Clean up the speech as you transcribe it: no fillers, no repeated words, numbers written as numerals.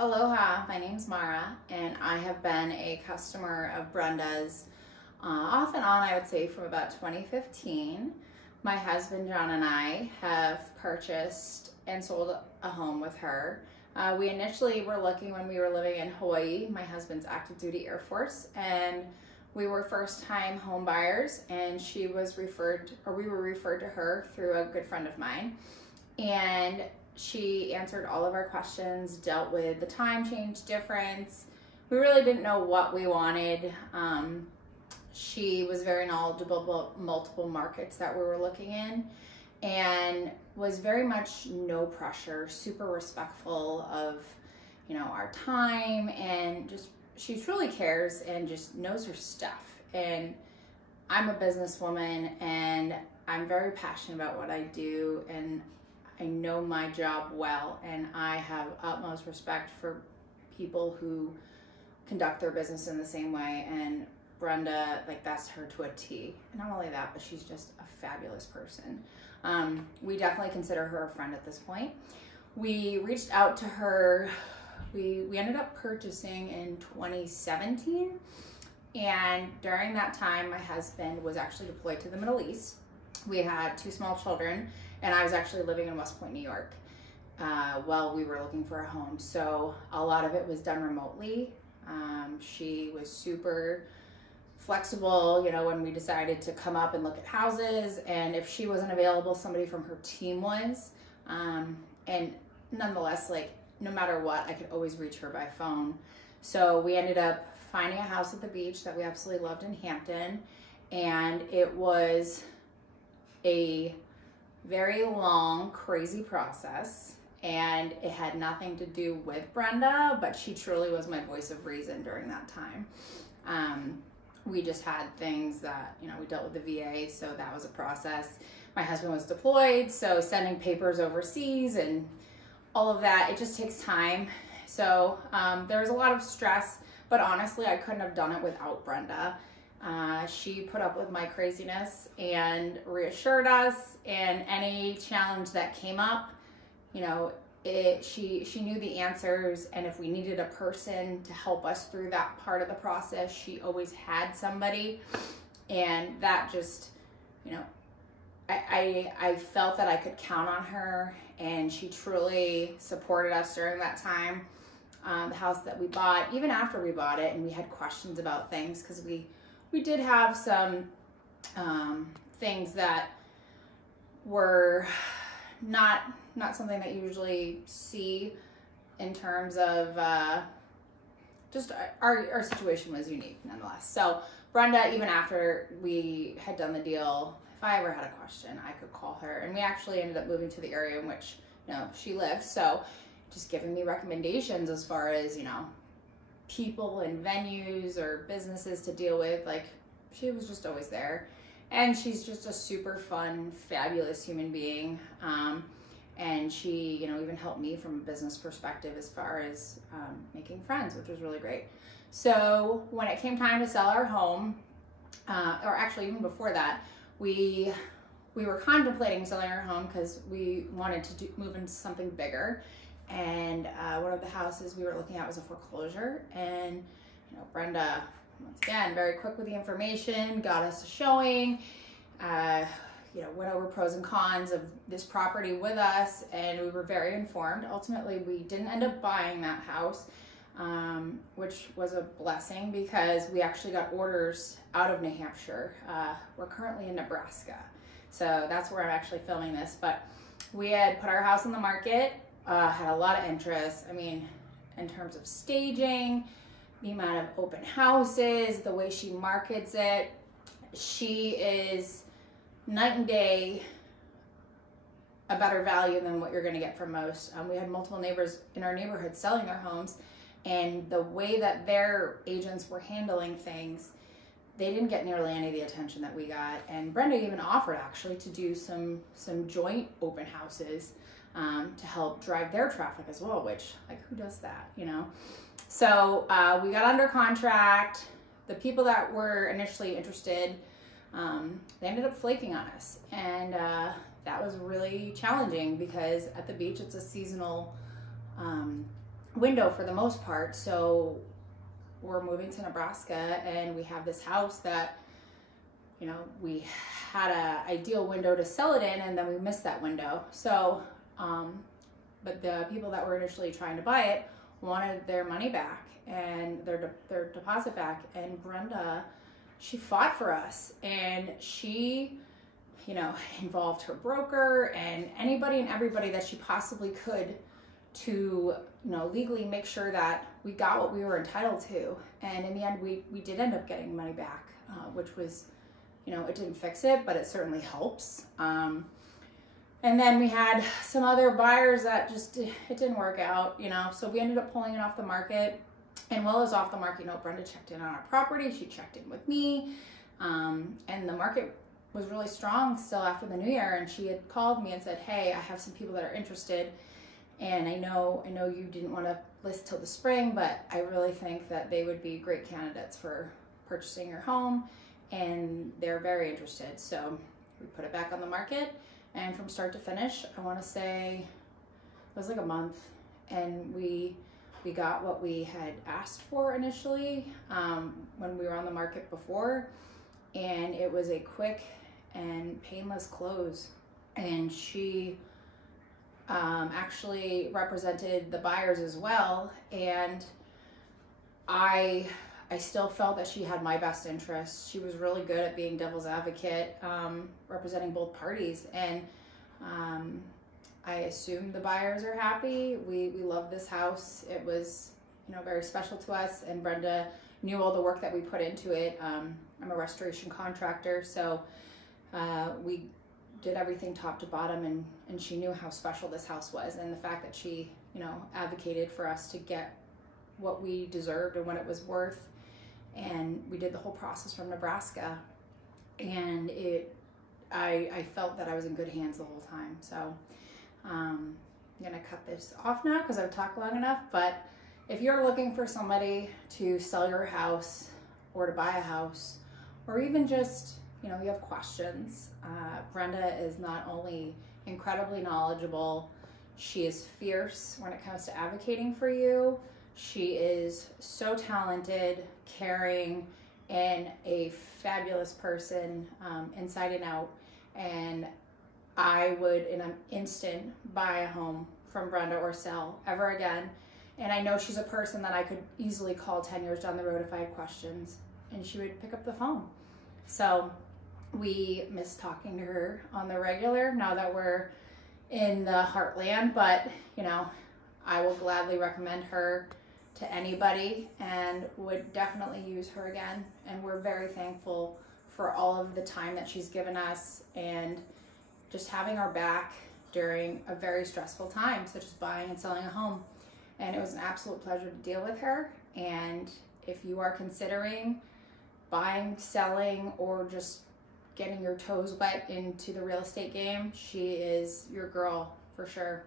Aloha, my name's Maura, and I have been a customer of Brenda's off and on, I would say, from about 2015. My husband, John, and I have purchased and sold a home with her. We initially were looking when we were living in Hawaii, my husband's active duty Air Force, and we were first-time home buyers, and we were referred to her through a good friend of mine. And she answered all of our questions, dealt with the time change difference. We really didn't know what we wanted. She was very knowledgeable about multiple markets that we were looking in, and was very much no pressure, super respectful of, our time, and just, she truly cares and just knows her stuff. And I'm a businesswoman, and I'm very passionate about what I do, and I know my job well, and I have utmost respect for people who conduct their business in the same way. And Brenda, that's her to a T. And not only that, but she's just a fabulous person. We definitely consider her a friend at this point. We reached out to her. We ended up purchasing in 2017. And during that time, my husband was actually deployed to the Middle East. We had 2 small children, and I was actually living in West Point, New York, while we were looking for a home. So a lot of it was done remotely. She was super flexible, when we decided to come up and look at houses, and if she wasn't available, somebody from her team was. And nonetheless, no matter what, I could always reach her by phone. So we ended up finding a house at the beach that we absolutely loved in Hampton, and it was a very long, crazy process, and it had nothing to do with Brenda, but she truly was my voice of reason during that time. We just had things that, we dealt with the VA, so that was a process. My husband was deployed, so sending papers overseas and all of that, it just takes time. So there was a lot of stress, but honestly, I couldn't have done it without Brenda. She put up with my craziness and reassured us, and any challenge that came up, she knew the answers, and if we needed a person to help us through that part of the process, she always had somebody. And that just, I felt that I could count on her, and she truly supported us during that time. The house that we bought, even after we bought it, and we had questions about things, because we did have some things that were not something that you usually see in terms of just our situation was unique nonetheless. So Brenda, even after we had done the deal, if I ever had a question, I could call her, and we actually ended up moving to the area in which she lived. So just giving me recommendations as far as people and venues or businesses to deal with. She was just always there, and she's just a super fun, fabulous human being. And she, even helped me from a business perspective as far as making friends, which was really great. So when it came time to sell our home, or actually even before that, we were contemplating selling our home because we wanted to move into something bigger. And one of the houses we were looking at was a foreclosure, and Brenda, once again, very quick with the information, got us a showing, went over pros and cons of this property with us, and we were very informed. Ultimately, we didn't end up buying that house, which was a blessing because we actually got orders out of New Hampshire. We're currently in Nebraska, so that's where I'm actually filming this, but we had put our house on the market. Had a lot of interest. I mean, in terms of staging, the amount of open houses, the way she markets it, she is night and day a better value than what you're going to get from most. We had multiple neighbors in our neighborhood selling their homes, and the way that their agents were handling things, they didn't get nearly any of the attention that we got. And Brenda even offered actually to do some joint open houses to help drive their traffic as well, which, who does that, So we got under contract. The people that were initially interested, they ended up flaking on us, and that was really challenging because at the beach it's a seasonal window for the most part. So we're moving to Nebraska, and we have this house that, you know, we had a ideal window to sell it in, and then we missed that window. So, but the people that were initially trying to buy it wanted their money back and their deposit back. And Brenda, she fought for us, and she, you know, involved her broker and anybody and everybody that she possibly could to, you know, legally make sure that we got what we were entitled to. And in the end, we did end up getting money back, which was, you know, it didn't fix it, but it certainly helps. And then we had some other buyers that just, it didn't work out, you know, so we ended up pulling it off the market. And while it was off the market, you know, Brenda checked in on our property, she checked in with me, and the market was really strong still after the new year. And she had called me and said, hey, I have some people that are interested, and I know you didn't want to list till the spring, but I really think that they would be great candidates for purchasing your home, and they're very interested. So we put it back on the market, and from start to finish, I want to say it was like a month, and we got what we had asked for initially when we were on the market before, and it was a quick and painless close. And she actually represented the buyers as well, and I still felt that she had my best interest. She was really good at being devil's advocate, representing both parties, and I assume the buyers are happy. We love this house. It was, you know, very special to us, and Brenda knew all the work that we put into it. I'm a restoration contractor, so we did everything top to bottom, and she knew how special this house was, and the fact that she, you know, advocated for us to get what we deserved and what it was worth. And we did the whole process from Nebraska, and I felt that I was in good hands the whole time. So I'm gonna cut this off now because I've talked long enough. But if you're looking for somebody to sell your house or to buy a house, or even just, you know, you have questions, Brenda is not only incredibly knowledgeable, she is fierce when it comes to advocating for you. She is so talented, caring, and a fabulous person inside and out. And I would, in an instant, buy a home from Brenda or sell ever again. And I know she's a person that I could easily call 10 years down the road if I had questions, and she would pick up the phone. So we miss talking to her on the regular now that we're in the heartland, but, you know, I will gladly recommend her to anybody and would definitely use her again. And we're very thankful for all of the time that she's given us and just having our back during a very stressful time, such as buying and selling a home. And it was an absolute pleasure to deal with her. And if you are considering buying, selling, or just getting your toes wet into the real estate game, she is your girl for sure.